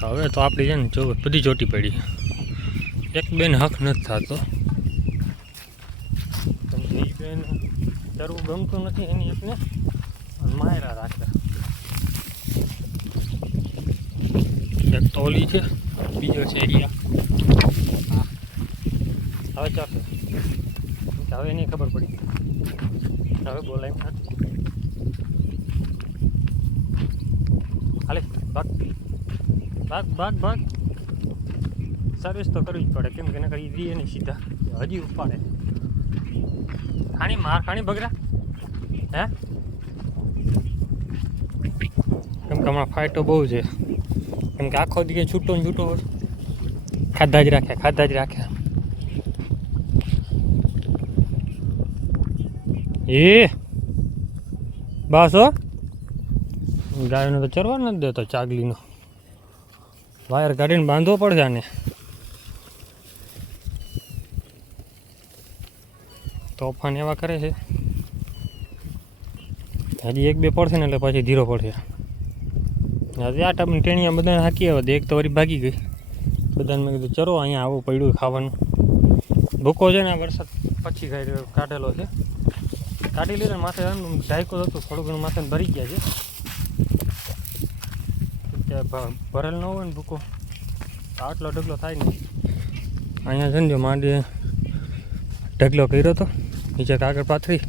હવે તો આપણી છે ને જો બધી ચોટી પડી, એક બેન હક નથી થતો. એ બેન તરવું ગમતું નથી એની એકને, માયરા રાખે. એક તો ઓલી છે, બીજો છે એરિયા. હવે ચાલશે, હવે નહીં ખબર પડી, હવે બોલાય નથી. હાલે ભાગ ભાગ ભાગ ભાગ. સર્વિસ તો કરવી જ પડે, કેમ કે નકર ઈ દઈએ નહીં સીધા, હજી ઉપાડે. ખાણી માર ખાણી બગડા હે, કેમ કે હમણાં ફાઇટો બહુ છે, કેમ કે આખો દી છૂટો ને છૂટો ખાધા જ રાખે, ખાધા જ રાખે. એ બસ હો, ગાયનો તો ચરવા નથી દેતો, ચાગલીનો વાયર કાઢીને બાંધવો પડશે આને. તોફાન એવા કરે છે, હજી એક બે પડશે ને એટલે પછી ધીરો પડશે. હજી આ ટાઈપની ટેણીયા બધાને હાકી આવે, એક તો વળી ભાગી ગઈ. બધાને મેં કીધું ચરો અહીંયા આવું પડ્યું ખાવાનું. ભૂકો છે ને વરસાદ પછી કાઢેલો છે, કાઢી લીધો ને માથે ઢાંકો હતું, થોડું ઘણું માથે ભરી ગયા છે. ભરેલ ન હોય ને ભૂકો આટલો ઢગલો થાય ને. અહીંયા છે ને જો માંડી ઢગલો કર્યો હતો, નીચે કાગળ પાથરી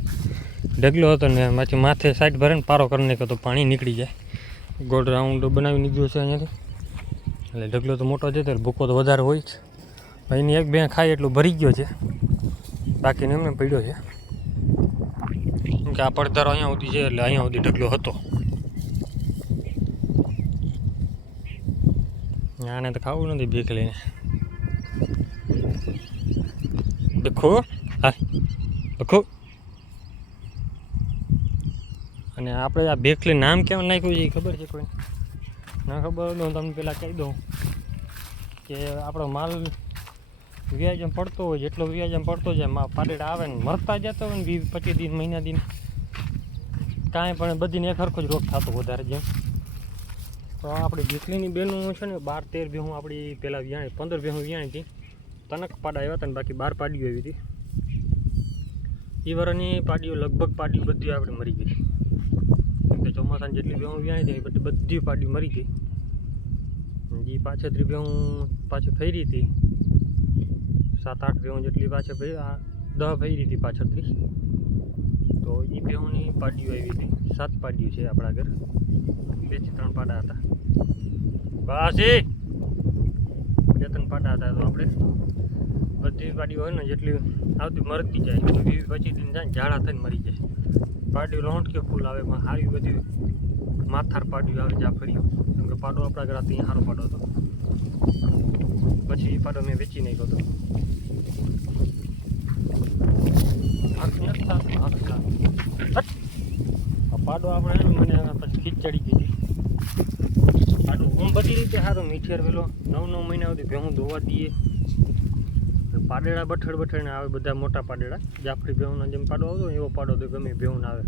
ઢગલો હતો ને પછી માથે સાઈડ ભરે ને પારો કરી નાખ્યો તો પાણી નીકળી જાય. ગોળ રાઉન્ડ બનાવી નીકળ્યો છે અહીંયાથી, એટલે ઢગલો તો મોટો છે, એટલે ભૂકો તો વધારે હોય જ. એની એક બે ખાય એટલું ભરી ગયો છે, બાકીને એમને પડ્યો છે. કેમ કે આ પડધારો અહીંયા સુધી છે, એટલે અહીંયા સુધી ઢગલો હતો. આને તો ખાવું નથી ભીખ લઈને. દેખો હા દેખો. અને આપણે આ ભેખલી નામ કેમ નાખ્યું છે એ ખબર છે કોઈને? ના ખબર હોય તો હું તમને પહેલાં કહી દઉં કે આપણો માલ વ્યાજમ પડતો હોય, જેટલો વ્યાજમ પડતો જાય, પાડેડા આવે ને મરતા જતો હોય ને 20-25 દિન મહિના દિન કાંઈ પણ બધીને એક સરખો જ રોગ થતો વધારે જેમ. તો આપણી ભીખલીની બેનું છે ને 12-13 ભેહું આપણી પહેલાં વ્યાણી, 15 ભેહું વ્યાણી હતી. તનક પાડા આવ્યા હતા ને બાકી 12 પાડીઓ આવી હતી. એ વરની પાડીઓ લગભગ પાડીઓ બધી આપણે મરી ગઈ. કેમ કે ચોમાસાની જેટલી ભેહું વ્યાણી હતી એ બધી પાડીઓ મરી ગઈ. જે 35 ભેહું પાછી ફેરી હતી, 7-8 ભેહું જેટલી પાછી 10 ફેરી હતી પાછળથી. તો એ ભેહુંની પાડીઓ આવી હતી, 7 પાડીઓ છે આપણા ઘર, 2-3 પાડા હતા. બસ 2-3 પાડા હતા. તો આપણે બધી પાડીઓ હોય ને જેટલી આવતી મરતી જાય, 20-25 દિન જાય ઝાડા થઈને મરી જાય. પાડીઓ રોંઠ કે ફૂલ આવે, સારી બધી માથાર પાડીઓ આવે જાફરીઓ. કેમ કે પાડો આપણા ઘર ત્યાં સારો પાડો હતો, પછી એ પાડો મેં વેચી નાખ્યો હતો. પાડો આપણે મને પછી ખીચ ચડી ગઈ હતી. પાડો ઓમ બધી રીતે સારો મીઠેર વેલો 9-9 મહિના સુધી ભેહું ધોવા દઈએ. પાડેડા બઠડ ને આવે, બધા મોટા પાડેડા જાફરી ભેહુંનો જેમ પાડો આવતો એવો પાડો તો ગમે ભેહું આવે.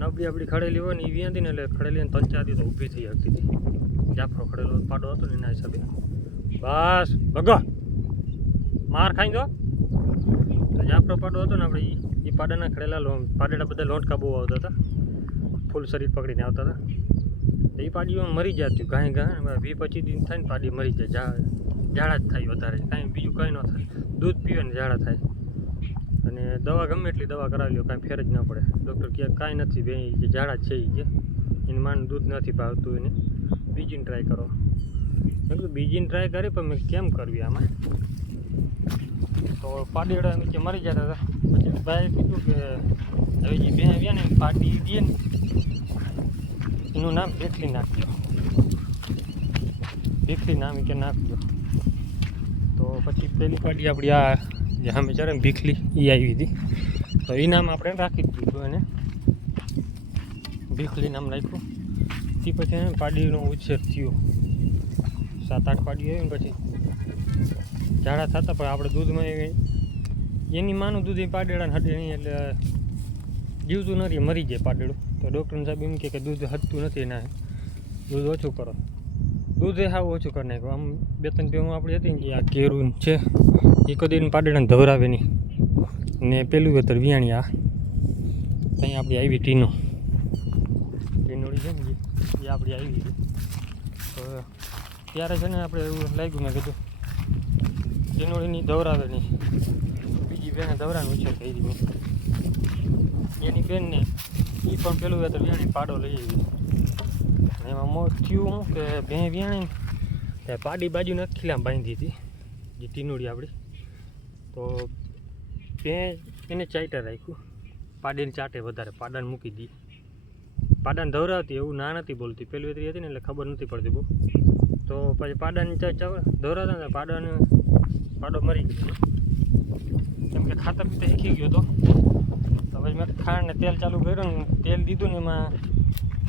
નબળી આપણી ખડેલી હોય ને એ વ્યાંતી ને એટલે ખડેલી ને 3-4 દી તો ઊભી થઈ શકતી હતી. જાફરો ખડેલો પાડો હતો ને એના હિસાબે. બસ ભગો માર ખાઈ દો. જાફરો પાડો હતો ને આપણે એ પાડાના ખડેલા પાડેડા બધા લોટકા બહુ આવતા હતા, ફૂલ શરીર પકડીને આવતા હતા. એ પાડીઓ મરી જતી ગાય ગાય 20-25 દિન થાય ને પાડી મરી જાય, ઝાડા જ થાય વધારે, કાંઈ બીજું કંઈ ન થાય. દૂધ પીવે ને ઝાડા થાય. અને દવા ગમે એટલી દવા કરાવી લો કાંઈ ફેર જ ન પડે. ડૉક્ટર કહે કાંઈ નથી બે ઝાડા જ છે એ કે એની માનું દૂધ નથી ભાવતું એને, બીજીને ટ્રાય કરો. મેં કીધું બીજીને ટ્રાય કરી પણ મેં કેમ કરવી આમાં? તો પાડીડા નીચે મરી જતા હતા. પછી ભાઈએ કીધું કે હવે જે બે આવ્યા ને પાડી દે ને એનું નામ ભીખલી નાખજો, ભીખલી નામ કે નાખજો. તો પછી પહેલી પાડી આપણી આ જે સામે ચડે ને ભીખલી એ આવી હતી, તો એ નામ આપણે રાખી જ દીધું એને, ભીખલી નામ રાખ્યું. તે પછી એને પાડીનો ઉછેર થયો, 7-8 પાડીઓ આવી ને પછી ઝાડા થતા. પણ આપણે દૂધમાં એની માનું દૂધ એ પાડેડાને હટે નહીં, એટલે જીવતું નથી, મરી જાય પાડેડું. તો ડૉક્ટર સાહેબ એમ કે દૂધ હટતું નથી, એના દૂધ ઓછું કરો. દૂધ એ સાવ ઓછું કરી નાખ્યું. આમ 2-3 ભેહું આપણી હતી ને જે આ કેરું છે એ કદી પાડેડાને ધવરાવે નહીં. ને પેલું વેતર વિયાણી આ ત્યાં આપણી આવી ટીનોળી છે ને એ આપણી આવી હતી. તો ત્યારે છે ને આપણે એવું લાગ્યું, મેં કીધું ટીનોળીની ધવરાવે નહીં, બીજી બેને ધવરાનો ઉછેર કરી મેં. એની બેનને એ પણ પેલું વેતર વિયાણી પાડો લઈ આવી. એમાં મોત થયું હું કે ભેં વિયાણી ત્યાં પાડી બાજુને ખીલામાં બાંધી હતી જે ટીનોળી આપણી. તો ભેં એને ચાઈટર રાખ્યું, પાડીને ચાટે વધારે, પાડાને મૂકી દી. પાડાને ધવરાવતી એવું ના નથી બોલતી, પેલી વેતરી હતી ને એટલે ખબર નથી પડતી બહુ. તો પછી પાડાને ધવરાવતા ને પાડો મરી ગયો, કેમ કે ખાતર પીતે શીખી ગયો હતો. તો પછી મેં ખાંડ ને તેલ ચાલુ કર્યું ને તેલ દીધું ને એમાં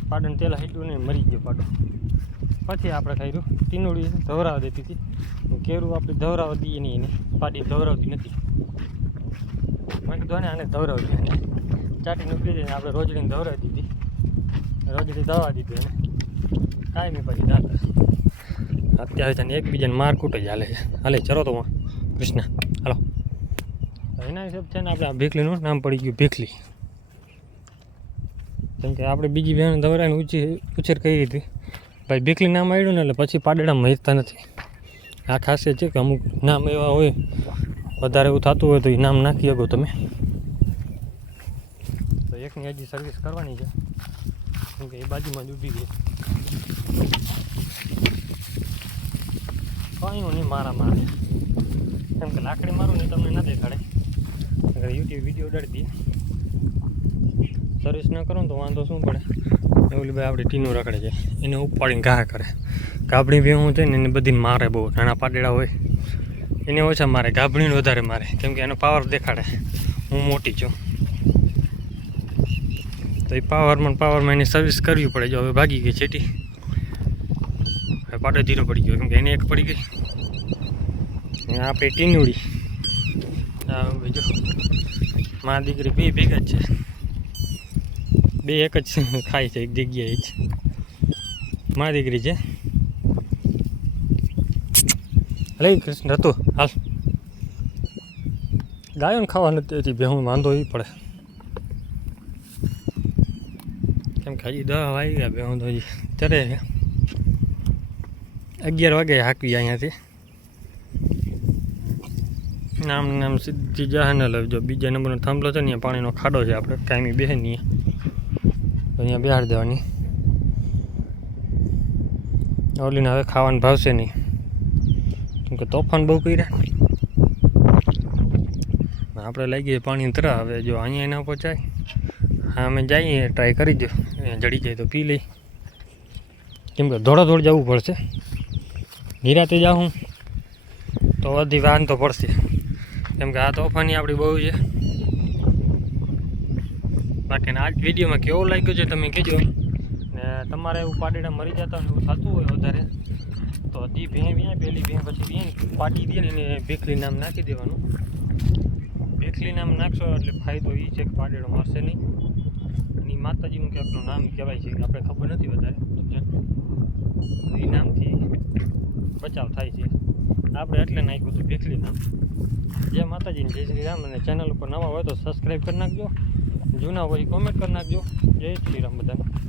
પાડાને તેલ હાંટ્યું ને મરી ગયો પાડો. પછી આપણે ખાઈ ટીનોળી ધવરાવા દેતી હતી, કેરું આપણે ધવરાવા દઈએ નહીં, એને પાડી ધવરાવતી નથી. મેં કીધું આને ધવરાવતી એને ચાટીને ઉભી દઈને આપણે રોજડીને ધવરાવી દીધી, રોજડી દવા દીધી એને કાંઈ નહીં. પછી દાંત અત્યારે છે ને એકબીજાને મારકૂટ જ હાલે ચલો તો કૃષ્ણ હાલો. એના હિસાબ છે ને આપણે આ ભીખલીનું નામ પડી ગયું ભીખલી, કેમ કે આપણે બીજી બહેન ધવરાઈને ઉછેર કરી હતી. ભાઈ ભીખલી નામ આવ્યું ને એટલે પછી પાડેડામાં મરતા નથી. આ ખાસિયત છે કે અમુક નામ એવા હોય વધારે એવું થતું હોય તો એ નામ નાખી શકો તમે. તો એકની હજી સર્વિસ કરવાની છે, કેમ કે એ બાજુમાં જ ઊભી ગઈ. કંઈ નહીં મારે કેમ કે લાકડી મારું ને તમને ના દેખાડે, યુટ્યુબ વિડીયો ઉડાડી દઈએ. સર્વિસ ન કરો ને તો વાંધો શું પડે. એવું ભાઈ આપણે ટીનું રખડે છે એને ઉપાડીને ઘા કરે. ગાભણી ભેહું છે ને એને બધી મારે બહુ, નાના પાડેડા હોય એને ઓછા મારે, ગાભણીને વધારે મારે, કેમ કે એનો પાવર દેખાડે હું મોટી છું. તો એ પાવરમાં એની સર્વિસ કરવી પડે. જો હવે ભાગી ગઈ છેટી, હવે પાડો ધીરો પડી ગયો, કેમ કે એને એક પડી ગઈ. આપણે ટીનોળી બીજો મા દીકરી બે ભેગા જ છે, બે એક જ ખાય છે એક જગ્યાએ જ. મા દીકરી છે. અરે કૃષ્ણ હતું હાલ ગાયો ને ખાવા નથી હતી ભેહું, વાંધો એ પડે, કેમ કે હજી 10 વાગી ગયા ભેહું તો હજી ચરે. 11 વાગે હાંકવી અહીંયાથી નામ સીધી જાહે ને. જો બીજા નંબરનો થાંભલો છે ને અહીંયા પાણીનો ખાડો છે, આપણે કાયમી બેહે નહીં તો અહીંયા બેહાડી દેવાની. ઓલીને હવે ખાવાનું ભાવશે નહીં, કેમ કે તોફાન બહુ કર્યા. આપણે લઈ ગઈએ પાણી તરફ. હવે જો અહીંયા એના ઉપર જાય, હા અમે જઈએ ટ્રાય કરી દો, જડી જાય તો પી લઈ, કેમ કે દોડ જવું પડશે. નિરાતે જાઉં તો બધી વાંધો પડશે, કેમ કે આ તોફાની આપણી બહુ છે. બાકી આ જ વિડીયોમાં કેવો લાગ્યો છે તમે કહેજો. ને તમારે એવું પાડીડા મરી જતા એવું થતું હોય વધારે તો હજી ભેં પેલી ભેં પછી ભેં પાડી દે ને એને ભીખલી નામ નાખી દેવાનું. ભીખલી નામ નાખશો એટલે ફાયદો એ છે કે પાડેડો મરશે નહીં. અને માતાજીનું ક્યાંકનું નામ કહેવાય છે કે આપણે ખબર નથી વધારે, એ નામથી બચાવ થાય છે. આપણે એટલે નાખ્યું હતું ભીખલી નામ. જય માતાજીને જય શ્રી રામ. અને ચેનલ ઉપર નવા હોય તો સબસ્ક્રાઈબ કરી નાખજો, જૂના હોય કોમેન્ટ કરી નાખજો. જય શ્રી રામ બધાને.